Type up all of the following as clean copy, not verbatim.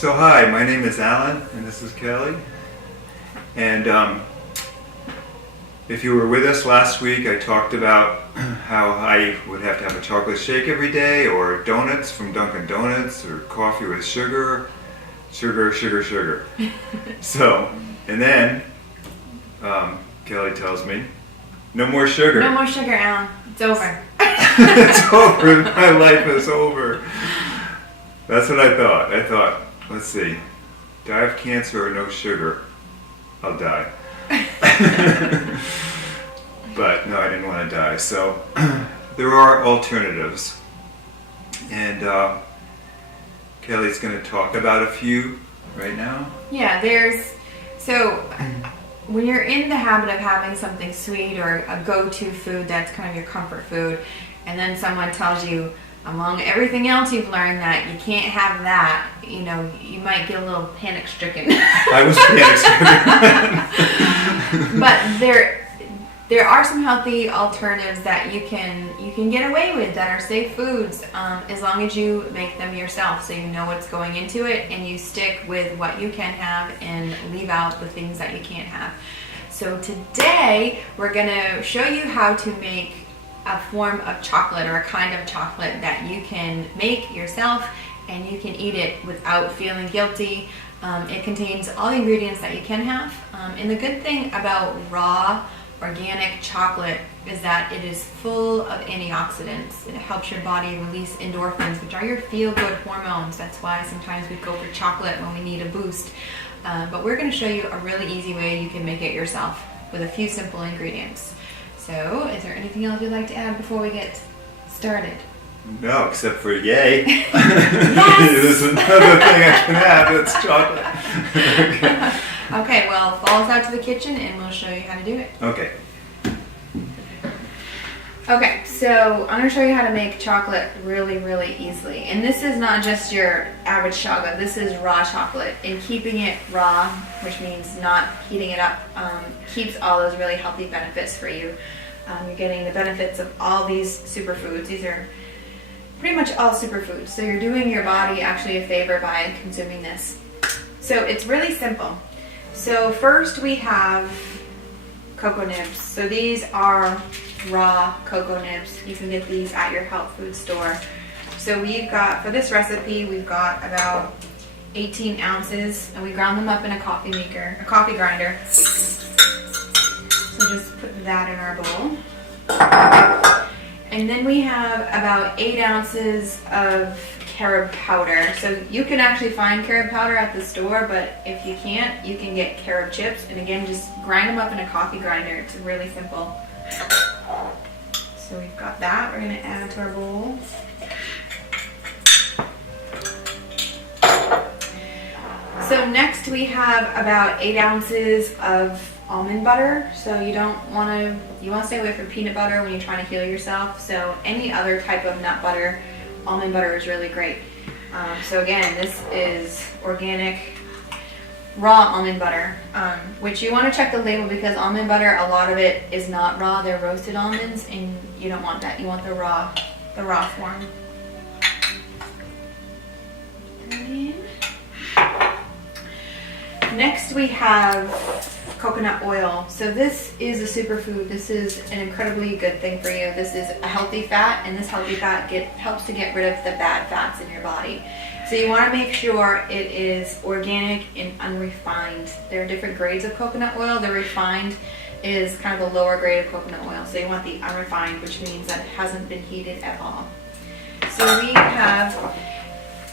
So hi, my name is Alan, and this is Kelly. And if you were with us last week, I talked about how I would have to have a chocolate shake every day, or donuts from Dunkin' Donuts, or coffee with sugar. So, and then Kelly tells me, no more sugar. No more sugar, Alan. It's over. It's over. My life is over. That's what I thought. I thought, let's see, die of cancer or no sugar, I'll die. But no, I didn't want to die. So there are alternatives. And Kelly's going to talk about a few right now. Yeah, so when you're in the habit of having something sweet or a go-to food that's kind of your comfort food, and then someone tells you, among everything else you've learned, that you can't have that, you know, you might get a little panic-stricken. I was panic-stricken. But there are some healthy alternatives that you can get away with that are safe foods, as long as you make them yourself, so you know what's going into it and you stick with what you can have and leave out the things that you can't have. So today we're going to show you how to make a form of chocolate, or a kind of chocolate that you can make yourself and you can eat it without feeling guilty. It contains all the ingredients that you can have, and the good thing about raw organic chocolate is that it is full of antioxidants. It helps your body release endorphins, which are your feel-good hormones. That's why sometimes we go for chocolate when we need a boost. But we're going to show you a really easy way you can make it yourself with a few simple ingredients. So, is there anything else you'd like to add before we get started? No, except for yay. There's another thing I can have, that's chocolate. Okay, well, follow us out to the kitchen and we'll show you how to do it. Okay. Okay, so I'm going to show you how to make chocolate really, really easily. And this is not just your average chocolate, this is raw chocolate. And keeping it raw, which means not heating it up, keeps all those really healthy benefits for you. You're getting the benefits of all these superfoods. These are pretty much all superfoods. So you're doing your body actually a favor by consuming this. So it's really simple. So first we have cocoa nibs. So these are raw cocoa nibs. You can get these at your health food store. So we've got, for this recipe, we've got about 18 ounces, and we ground them up in a coffee grinder. So just put that in our bowl. And then we have about 8 ounces of carob powder. So you can actually find carob powder at the store, but if you can't, you can get carob chips. And again, just grind them up in a coffee grinder. It's really simple. So we've got that. We're going to add to our bowl. So next we have about 8 ounces of almond butter. So you want to stay away from peanut butter when you're trying to heal yourself. So any other type of nut butter, almond butter is really great. So again, this is organic raw almond butter, which you want to check the label, because almond butter, a lot of it is not raw. They're roasted almonds, and you don't want that. You want the raw form. Next we have coconut oil. So this is a superfood. This is an incredibly good thing for you. This is a healthy fat, and this healthy fat helps to get rid of the bad fats in your body. So you want to make sure it is organic and unrefined. There are different grades of coconut oil. The refined is kind of a lower grade of coconut oil. So you want the unrefined, which means that it hasn't been heated at all. So we have,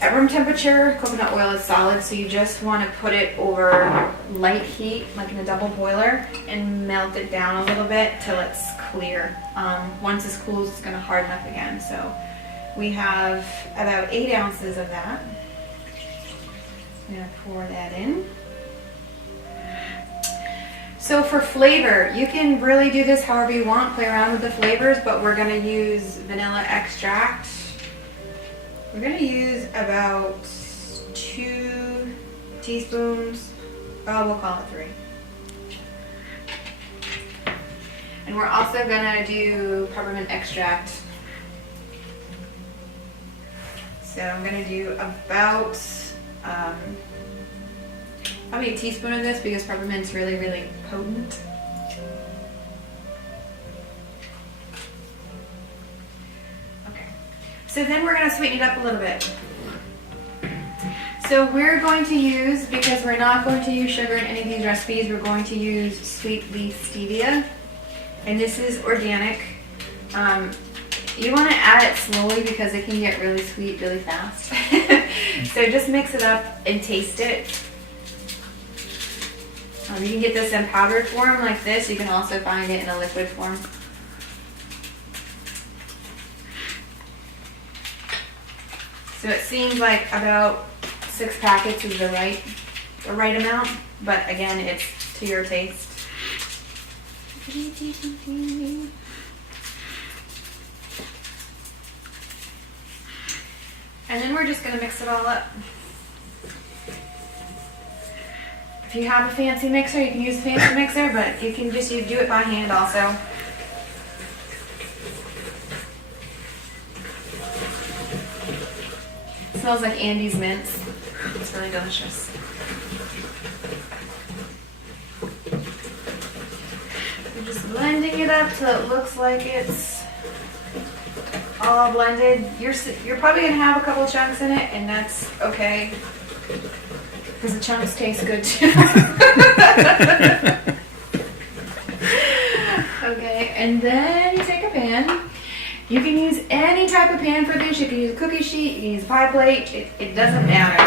at room temperature, coconut oil is solid, so you just want to put it over light heat, like in a double boiler, and melt it down a little bit till it's clear. Once it's cool, it's going to harden up again. So we have about 8 ounces of that. I'm going to pour that in. So for flavor, you can really do this however you want, play around with the flavors, but we're going to use vanilla extract. We're going to use about 2 teaspoons, we'll call it 3. And we're also going to do peppermint extract. So I'm going to do about probably a teaspoon of this because peppermint's really, really potent. Okay, so then we're gonna sweeten it up a little bit. So we're going to use, because we're not going to use sugar in any of these recipes, we're going to use sweet leaf stevia. And this is organic. You want to add it slowly because it can get really sweet really fast. So just mix it up and taste it. You can get this in powdered form like this. You can also find it in a liquid form. So it seems like about 6 packets is the right amount, but again, it's to your taste. And then we're just going to mix it all up. If you have a fancy mixer, you can use a fancy mixer, but you can just do it by hand also. It smells like Andy's mints. It's really delicious. We're just blending it up till it looks like it's all blended. You're probably gonna have a couple chunks in it, and that's okay because the chunks taste good too. Okay, and then you take a pan. You can use any type of pan for this. You can use a cookie sheet, you can use a pie plate. It doesn't matter.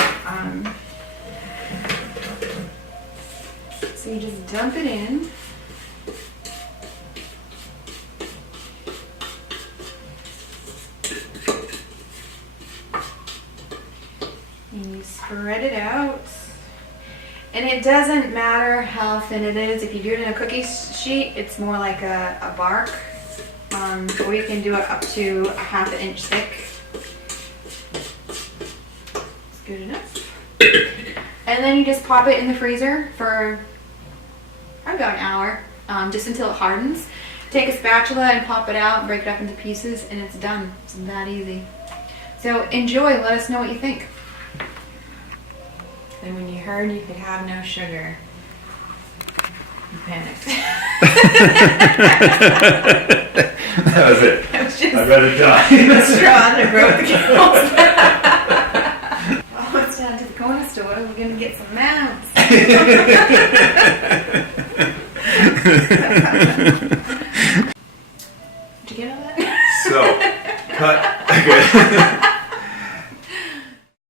So you just dump it in. And you spread it out. And it doesn't matter how thin it is. If you do it in a cookie sheet, it's more like a bark. Or you can do it up to a ½ inch thick. It's good enough. And then you just pop it in the freezer for about an hour, just until it hardens. Take a spatula and pop it out, break it up into pieces, and it's done. It's that easy. So enjoy, let us know what you think. And when you heard you could have no sugar, you panicked. That was it. It was just I'd rather die. the straw that broke the camel's back. Oh, it's down to the corner store. We're gonna get some mounts. Did you get all that? So, cut. Okay.